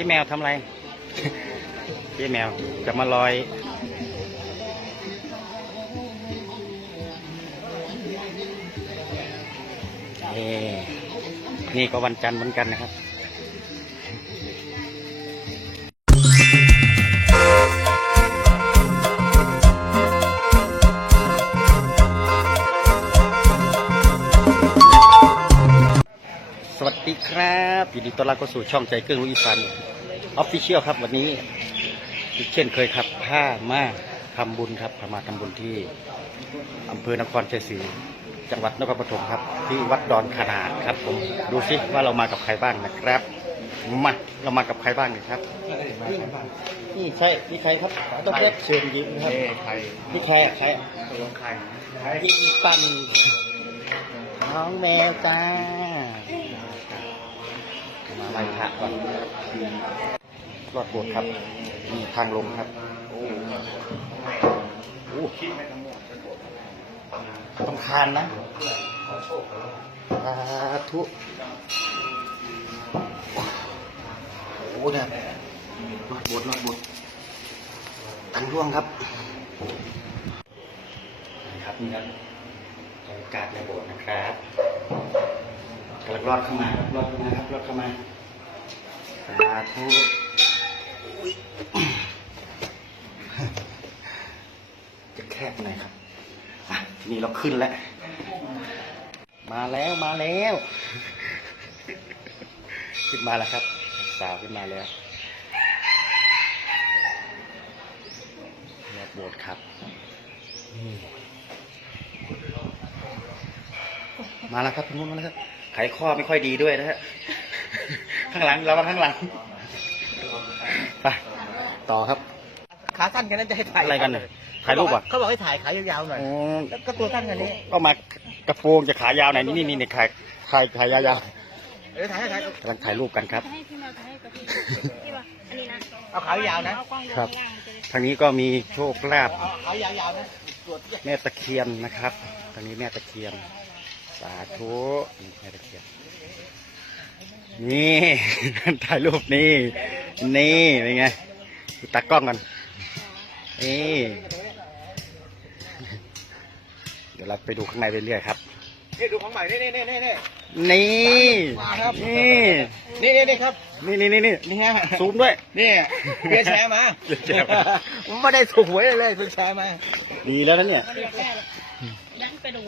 จ๊แมวทำอะไรเจ๊แมวจะมาลอยเอ่นี่ก็วันจันทร์เหมือนกันนะครับ ยินดีต้อนรับเข้าสู่ช่องใจเกิงลุยฟันออฟฟิเชียลครับ วันนี้อีกเช่นเคยครับผ้ามาทำบุญครับพามาทำบุญที่อำเภอนครชัยศรีจังหวัดนครปฐมครับ ที่วัดดอนขนาดครับ ผมดูสิว่าเรามากับใครบ้างนะครับมาเรามากับใครบ้างเนี่ยครับนี่ใช่นี่ใครครับต้องเรียกเชิญยิ้มครับใครนี่ใครอะใครอะตกลงใครพี่ปันน้องแมวจ้า มาไหว้พระก่อนรอดโบสถ์ครับ มีทางลงครับ โอ้โอ้ต้องคานนะสาธุโอ้เนี่ยรอดบสถ์รอดบสถ์ทางร่วงครับครับนี่ครับบรรยากาศในโบสถ์นะครับกำลังรอดเข้ามาครับรอดเข้ามาครับรอดเข้ามา สาธุจะแคบหน่อยครับอะทีนี้เราขึ้นแล้ว มาแล้วมาแล้ว ขึ้นมาแล้วครับ สาวขึ้นมาแล้วรอดโบสถ์ครับ มาแล้วครับทางนู้นมาแล้วครับ ไขข้อไม่ค่อยดีด้วยนะฮะ ข้างหลังเรามาข้างหลังไปต่อครับ ขาสั้นกันนั้นจะให้ถ่ายอะไรกันเนี่ยถ่ายรูปอะเขาบอกให้ถ่ายขายาวๆหน่อยอ๋อแล้วก็ตัวสั้นกันนี้ก็มากระโปรงจะขายาวหน่อยนี่นี่นี่ถ่ายถ่ายถ่ายยาวเออถ่ายให้ถ่ายๆกำลังถ่ายรูปกันครับจะให้พี่แมวจะให้กับพี่พี่ว่าอันนี้นะเอาขายาวนะเอากล้องดูครับข้างล่างจะได้ทางนี้ก็มีโชคลาภเอาขายาวๆนะตัวเตี้ยแม่ตะเคียนนะครับ ทางนี้แม่ตะเคียน สาธุนี่แม่ตะเคียน นี่ ถ่ายรูปนี่ นี่ เป็นไงดูตากล้องกันนี่เดี๋ยวเราไปดูข้างในเรื่อยๆครับ นี่ดูของใหม่นี่นี่นี่นี่นี่นี่มาครับนี่นี่นี่นี่ครับ นี่นี่นี่นี่นี่ฮะซูมด้วย นี่เบียร์แชร์มาเบียร์แชร์มาผมไม่ได้ถูกหวยเลยเบียร์แชร์มา ดีแล้วนะเนี่ยก็เรียกแค่เลยยันไปดู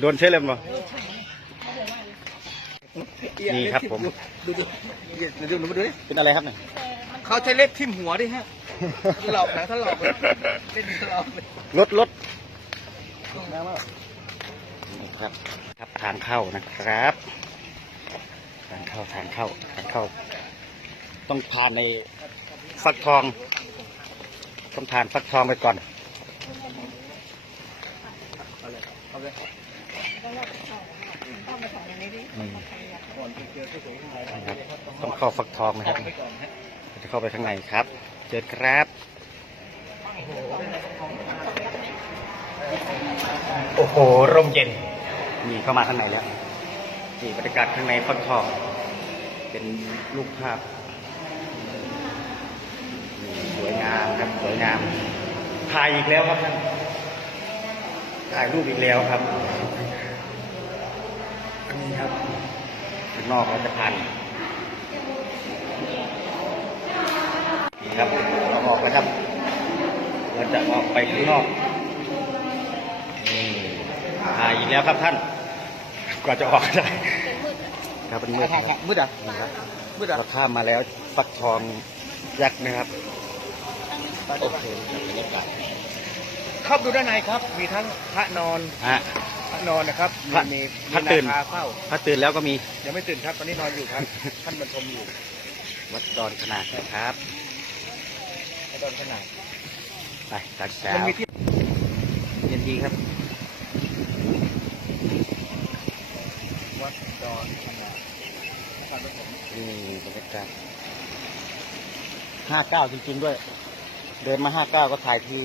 โดนใช้เล่มเหรอดูถ่ายเขาบอกว่า นี่ครับผม ดูดูดูดูดูมาดูดิเป็นอะไรครับเนี่ยเขาใช้เล็บทิ่มหัวดิฮะหลอกนะถ้าหลอกเลยเล่นหลอกเลยรถรถนี่ครับครับทางเข้านะครับ ทางเข้าทางเข้าทางเข้า ต้องทานในฟักทอง ต้องทานฟักทองไปก่อนเอาเลยต้องไปถ่ายอย่าง นะครับต้องเข้าฟักทองนะครับจะเข้าไปข้างในครับ เจอครับโอ้โหร่มเย็นนี่เข้ามาข้างในแล้วนี่บรรยากาศข้างในฟักทอง เป็นรูปภาพสวยงามครับสวยงามถ่ายอีกแล้วครับท่านถ่ายรูปอีกแล้วครับนี่ครับ นอกเราจะผ่านนี่ครับเราออกแล้วครับเราจะออกไปข้างนอกนี่ถ่ายอีกแล้วครับท่าน กว่าจะออกได้ครับเป็นมืดถ่านะยครับมืดอะนี่ครับมืดอะเราข้ามมาแล้วฟักทองยักษ์นะครับโอเคครับบรรยากาศเข้าดูด้านในครับ มีทั้งพระนอนฮะพ ระนอนนะครับพระมีพระมีตื่นนาคาเฝ้าถ้าตื่นแล้วก็มียังไม่ตื่นครับตอนนี้นอนอยู่ครับ ท่านบรรทมอยู่วัดดอนขนาดนะครับพระดอนขนาดไปจากเช้ามันมีที่เย็นดีครับ วัดดอนขนาดนะครับบรรทมนี่บรรยากาศห้าเก้าจริงๆด้วย เดินมาห้าเก้าก็ถ่ายที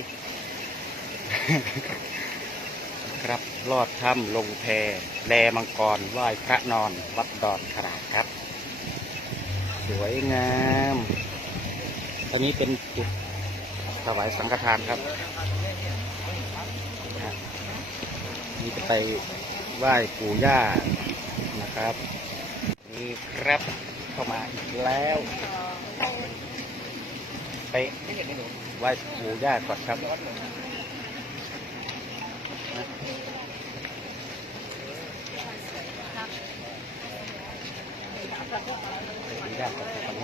ครับ ลอดถ้ำลงแพแลมังกรไหว้พระนอนวัดดอนขนาดครับ สวยงามอันนี้เป็นจุดถวายสังฆทานครับนี่จะไปไหว้ปู่ย่านะครับ นี่ครับเข้ามาอีกแล้ว ไปไหว้ปู่ย่าก่อนครับ ปู่ย่าก่อนครับ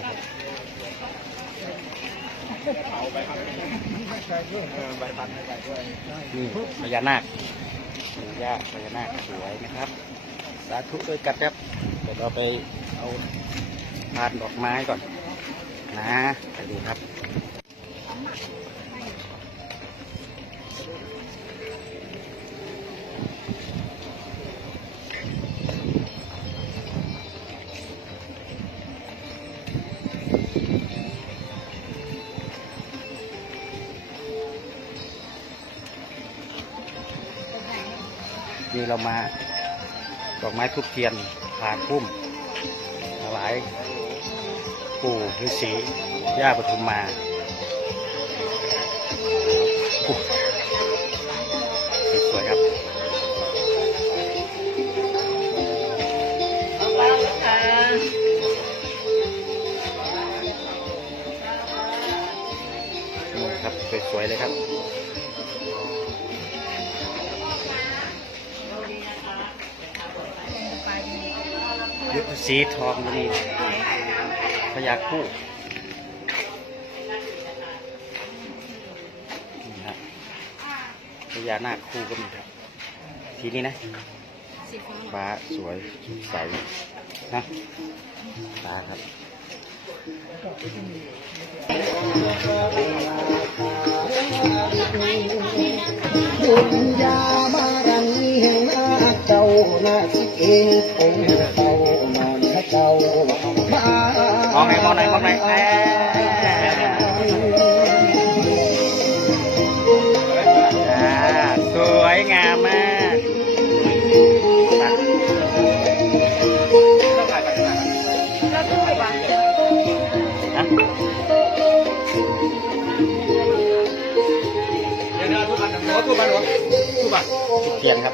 นี่พญานาคปู่ย่าพญานาคสวยนะครับ สาธุด้วยกันครับเดี๋ยวเราไปเอาพานดอกไม้ก่อน นะไปดูครับ นี่เรามาดอกไม้ทุกเทียนผ่านพุ่มถวายปู่ฤาษีย่าปทุมมาสวยๆครับนี่ครับสวยๆเลยครับ สีทองนี่พญาคู่นี่ฮะพญานาคคู่ก็มีครับทีนี้นะฟ้าสวยใสนะฟ้าครับบุญญาบารมีแห่งนาคเจ้านาคิดเององ มองไหนมองไหนแหมอ่าสวยงามมากนะก็ตู้ไปบ้านนะเดี๋ยวนะทุกอันทุกอันหัวทุกอันเทียนครับ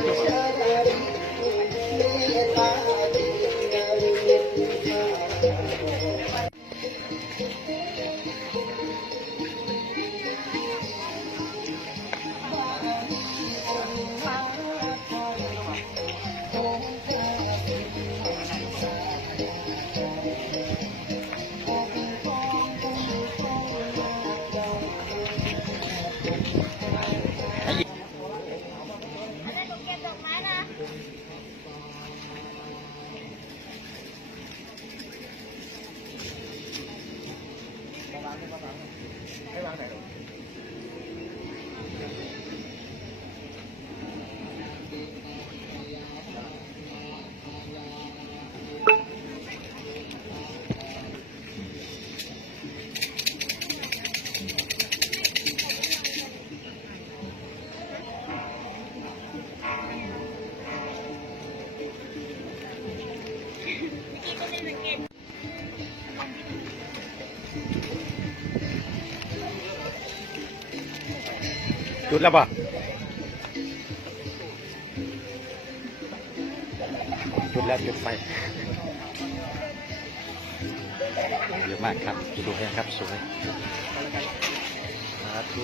จุดแล้วปะจุดแล้วจุดไปเยอะมากครับดูให้ครับสวยสาธุ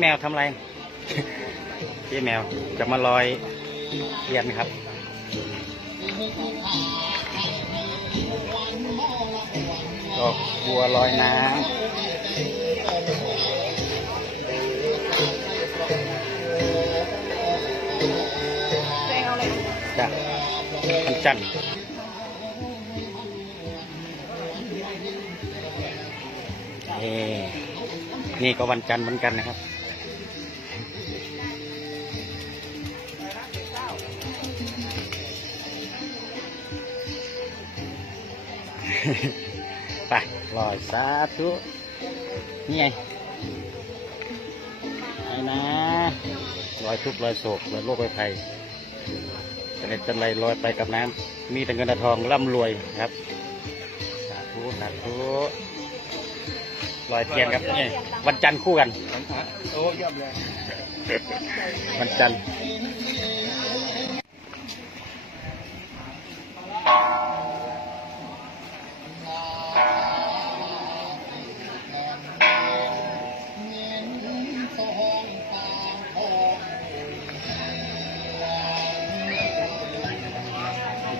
แมวทำอะไร พี่แมวจะมาลอยเทียนครับ ดอกบัวลอยน้ำจ้ะวันจันทร์นี่นี่ก็วันจันทร์เหมือนกันนะครับ ไปลอยสาธุนี่ไงไอ้นะลอยทุกข์ลอยโศกลอยโรคลอยภัยจะเล็ดจะไรลอยไปกับน้ำมีแต่เงินแต่ทองร่ำรวยครับสาธุสาธุลอยเทียนครับนี่วันจันทร์คู่กัน โอ้เยี่ยมเลยวันจันทร์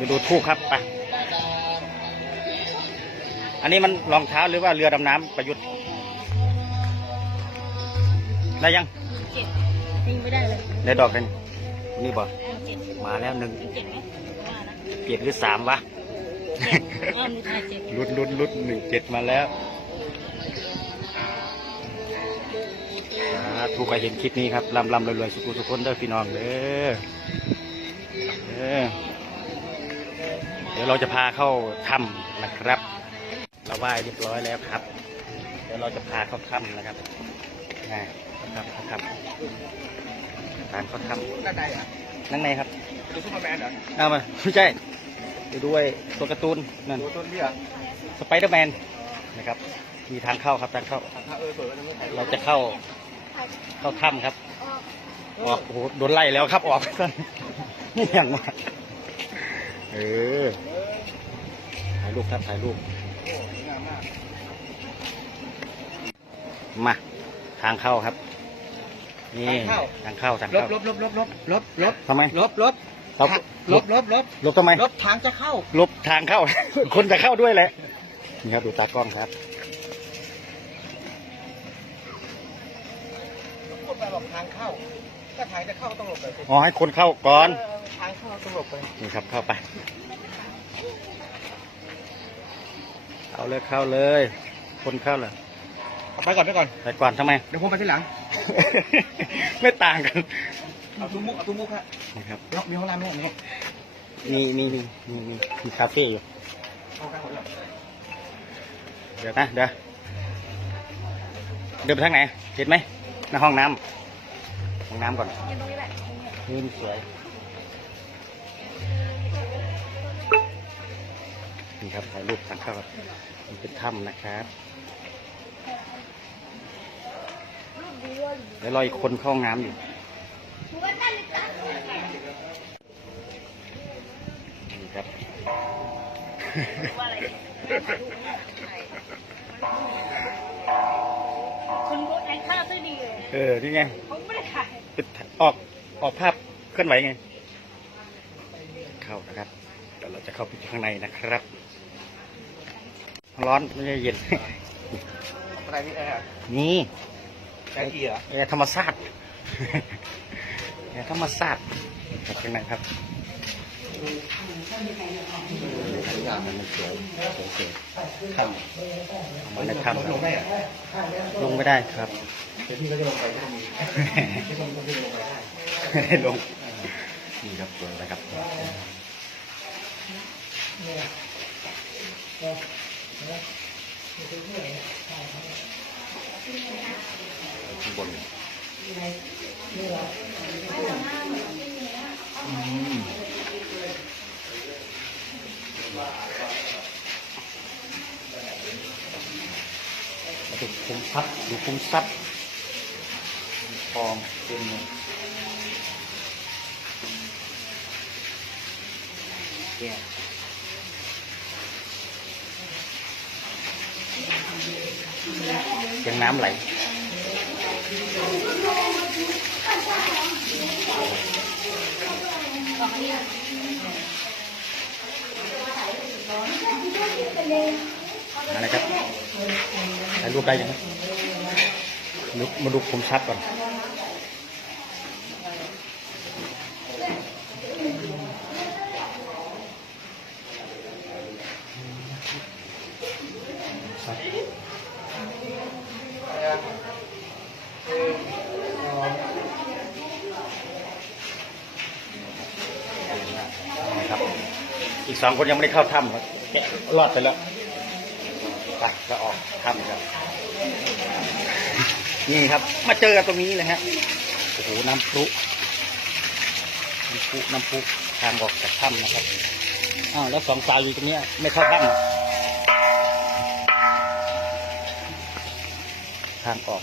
ไปดูทูกครับไปอันนี้มันรองเท้าหรือว่าเรือดำน้ำประยุทธ์ได้ยังเจ็ดยิงไม่ได้เลยได้ดอกกันนี่บ่เจ็ดมาแล้วหนึ่งเจ็ดไหมว่านะเจ็ดหรือสามวะเจ็ดอ้อมดูทายเจ็ดลุ้นลุ้นลุ้นหนึ่งเจ็ดมาแล้วสาถูกไปเห็นคลิปนี้ครับลำลำรวยๆสุขุสุขคนเด้อพี่น้องเด้อเด้อเดี๋ยวเราจะพาเข้าถ้ำนะครับ เราไหว้เรียบร้อยแล้วครับ เดี๋ยวเราจะพาเข้าถ้ำนะครับนะเข้าถ้ำเข้าถ้ำทางเข้าถ้ด้านในอะำนั่งในครับดูซูเปอร์แมนเหรอเอามาไม่ใช่ดูด้วยตัวการ์ตูนนั่นต้นนี่ยสไปเดอร์แมนนะครับ มีทางเข้าครับทางเข้า เราจะเข้า เข้าถ้ำครับ ออกโอ้โหโดนไล่แล้วครับออกก่อนนี่อย่างมาเออายรูปครับถ่ายรูปโอ้งามมากมาทางเข้าครับ นี่ทางเข้าทางลบเข้าลบลบลบลบลบลบทำไมลบลบเราลบลบลบลบทำไมลบทางจะเข้า ลบทางเข้า คนจะเข้าด้วยแหละนี่ครับดูตากล้องครับพูดไปบอกทางเข้าถ้าทางจะเข้าต้องหลบไปสิอ๋อให้คนเข้าก่อนเทางเข้าต้องหลบไปนี่ครับเข้าไป เอาเลยเข้าเลย คนเข้าเลยไปก่อนไปก่อนไปก่อนทำไม เดี๋ยวผมไปที่หลัง ไม่ต่างกันเอาตุ้มมุกเอาตุ้มมุกฮะนะครับเดี๋ยวมีห้องน้ำไหมนี่มีมีมีมีมีมีคาเฟ่อยู่เอาไปหมดเลยเดี๋ยวนะเดี๋ยวเดินไปทางไหนเห็นไหมหน้าห้องน้ำห้องน้ำก่อนยืนตรงนี้แหละนี่มันสวย นี่ครับถ่ายรูปทางเข้ามันเป็นถ้ำนะครับเดี๋ยวรออีกคนเข้าห้องน้ำอยู่นี่ครับว่าอะไรคุณรู้ไอ้ท่าซื้อดีเลยเออนี่ไงเขาไม่ได้ถ่ายเป็นออกออกภาพเคลื่อนไหวไง เข้านะครับเดี๋ยวเราจะเข้าไปข้างในนะครับ ร้อนไม่ใช่เย็น อะไรพี่แอร์นี่แอร์อีเหรอแอร์ธรรมชาติแอร์ธรรมชาติครับข้างในครับมันสวยสวยสวยถ้ำเอามาในถ้ำลงได้เหรอลงไม่ได้ครับเดี๋ยวพี่ก็จะลงไปก็มีที่ลงก็จะลงไปได้ไม่ได้ลงนี่ครับสวยนะครับ ข้างบนอืมดูคุ้มทรัพย์ดูคุ้มทรัพย์ทองเป็นแก้ว เสียงน้ำไหลอะไรครับถ่ายรูปได้ยังมาดูคมชัดก่อน นะครับ อีก สองคนยังไม่ได้เข้าถ้ำครับแกะรอดไปแล้วไปก็ออกทำครับนี่ครับ มาเจอกันตรงนี้เลยฮะโอ้โหน้ำพรุน้ำพรุน้ำพรุทางออกจากถ้ำนะครับอ้าวแล้วสองสาวอยู่ตรงเนี้ยไม่เข้าถ้ำเหรอทางออก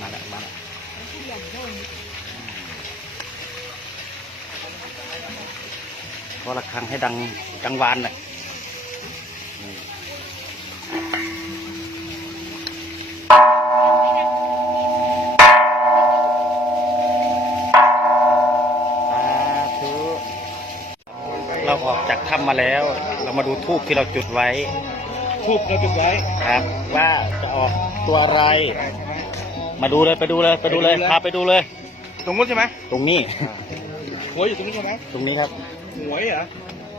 มาแล้วมาแล้วพ อระฆังให้ดังกังวานหน่อยนี่สาธุเราออกจากถ้ำมาแล้ว เรามาดูทูบที่เราจุดไว้ ทูบเราจุดไว้ครับ ว่าจะออกตัวอะไร มาดูเลยไปดูเลยไปดูเลยไปดูเลยพาไปดูเลย ตรงนู้นใช่ไหมตรงนี้หวยอยู่ตรงนี้ใช่ไหมตรงนี้ครับ หวยเหรอ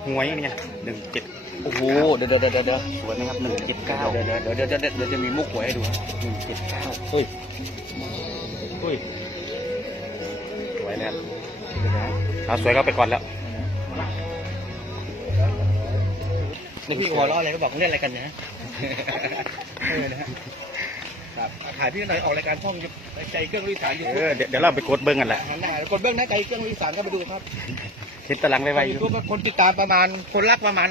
หวยเนี่ยหนึ่งเจ็ดโอ้โหเดี๋ยวเดี๋ยวเดี๋ยวเดี๋ยวสวยไหมครับหนึ่งเจ็ดเก้าเดี๋ยวเดี๋ยวเดี๋ยวเดี๋ยวเดี๋ยวเดี๋ยวจะมีมุกหวยให้ดูนะหนึ่งเจ็ดเก้าเฮ้ยเฮ้ยสวยแล้วเอาสวยก็ไปก่อนแล้วนี่พี่หัวเราะอะไรก็บอกเล่นอะไรกันนะเออนะฮะครับถ่ายพี่หน่อยออกรายการช่องใจเครื่องวิสานอยู่เออเดี๋ยวเดี๋ยวเราไปกดเบิ้งกันแหละหันหน้ากดเบื้องหน้าใจเครื่องวิสานก็ไปดูครับ คิดตารางไว้ๆอยูยู่ทูบคนติดตามประมาณคนรักประมาณ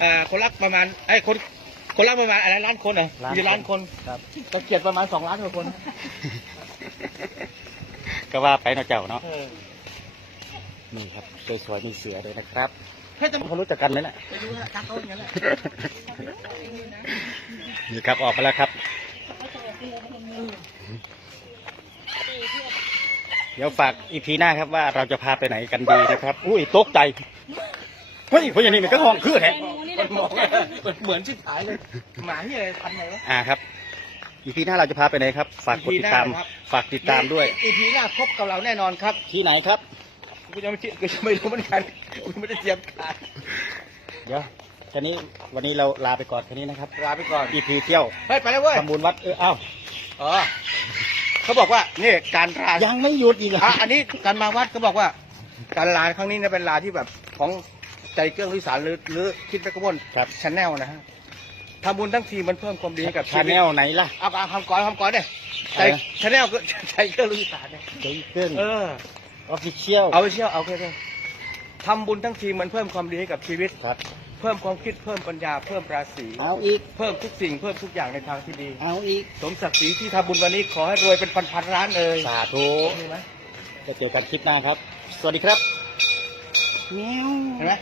เอ่อคนรักประมาณไอ้ยคนคนรักประมาณอะไรล้านคนเหรอมีล้านคนครับก็เกลียดประมาณสองล้านกว่าคนก็ว่าไปเนาะเจ้าเนาะเออนี่ครับสวยๆมีเสือเลยนะครับให้จะเขารู้จักกันไหมน่ะไปดูฮะทักเขาอย่างนั้นแหละ นี่ครับออกไปแล้วครับ เดี๋ยวฝากอีพีหน้าครับว่าเราจะพาไปไหนกันดีนะครับ อุ้ยตกใจเฮ้ยเพราะอย่างนี้มันก็ห้องคือแฮะมันมองมันเหมือนชิบหายเลยหมาที่อะไรพันไหนวะอ่าครับอีพีหน้าเราจะพาไปไหนครับ ฝากกดติดตาม EP หน้านะครับฝากติดตามด้วยอีพีหน้าพบกับเราแน่นอนครับ ที่ไหนครับกูยังไม่คิดกูยังไม่รู้เหมือนกันกูไม่ได้เตรียมการเดี๋ยวแค่นี้วันนี้เราลาไปก่อนแค่นี้นะครับ ลาไปก่อนอีพีเที่ยวเฮ้ยไปแล้วเว้ยทำบุญวัดเออเอ้าอ๋อ เขาบอกว่านี่การลายังไม่หยุดอีกเหรออะอันนี้การมาวัดเขาบอกว่า การลาครั้งนี้เนี่ยเป็นลาที่แบบของใจเกื้องวิสารหรือหรือคิดไปกระบวนครับชาแนลนะฮะทำบุญทั้งทีมันเพิ่มความดีให้กับชาแนลไหนล่ะ เอาเอาคำก่อนคำก่อนเนี่ยใจอะไรนะชาแนลก็ใจเกื้องวิสารเนี่ยเดี๋ยวขึ้นเออ ออฟฟิเชียลเอาไปเชี่ยวเอาแค่นี้ทำบุญทั้งทีมันเพิ่มความดีให้กับชีวิต ครับ เพิ่มความคิดเพิ่มปัญญา เพิ่มราศีเอาอีก เพิ่มทุกสิ่งเพิ่มทุกอย่างในทางที่ดี เอาอีก สมศักดิ์ศรีที่ทำบุญวันนี้ขอให้รวยเป็นพันพันๆล้านเลยสาธุมีไหมจะเจอกันคลิปหน้าครับ สวัสดีครับแมวเห็นไหม